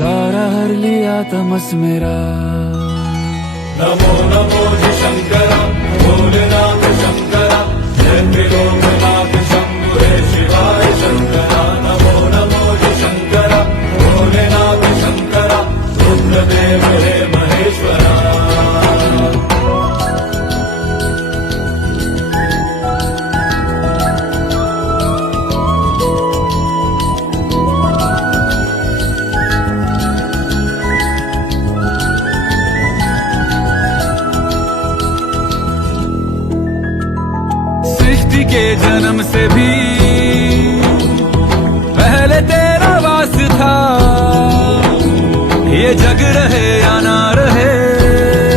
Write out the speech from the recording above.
सारा हर लिया तमस मेरा। नमो नमो जी शंकर भोलेनाथ शंकर जय त्रिलोकनाथ शंभु हे शिवाय शंकर। नमो नमो जी शंकर भोलेनाथ शंकर रुद्रदेव हे महेश्वरा। सृष्टि के जन्म से भी पहले तेरा वास था, ये जग रहे या ना रहे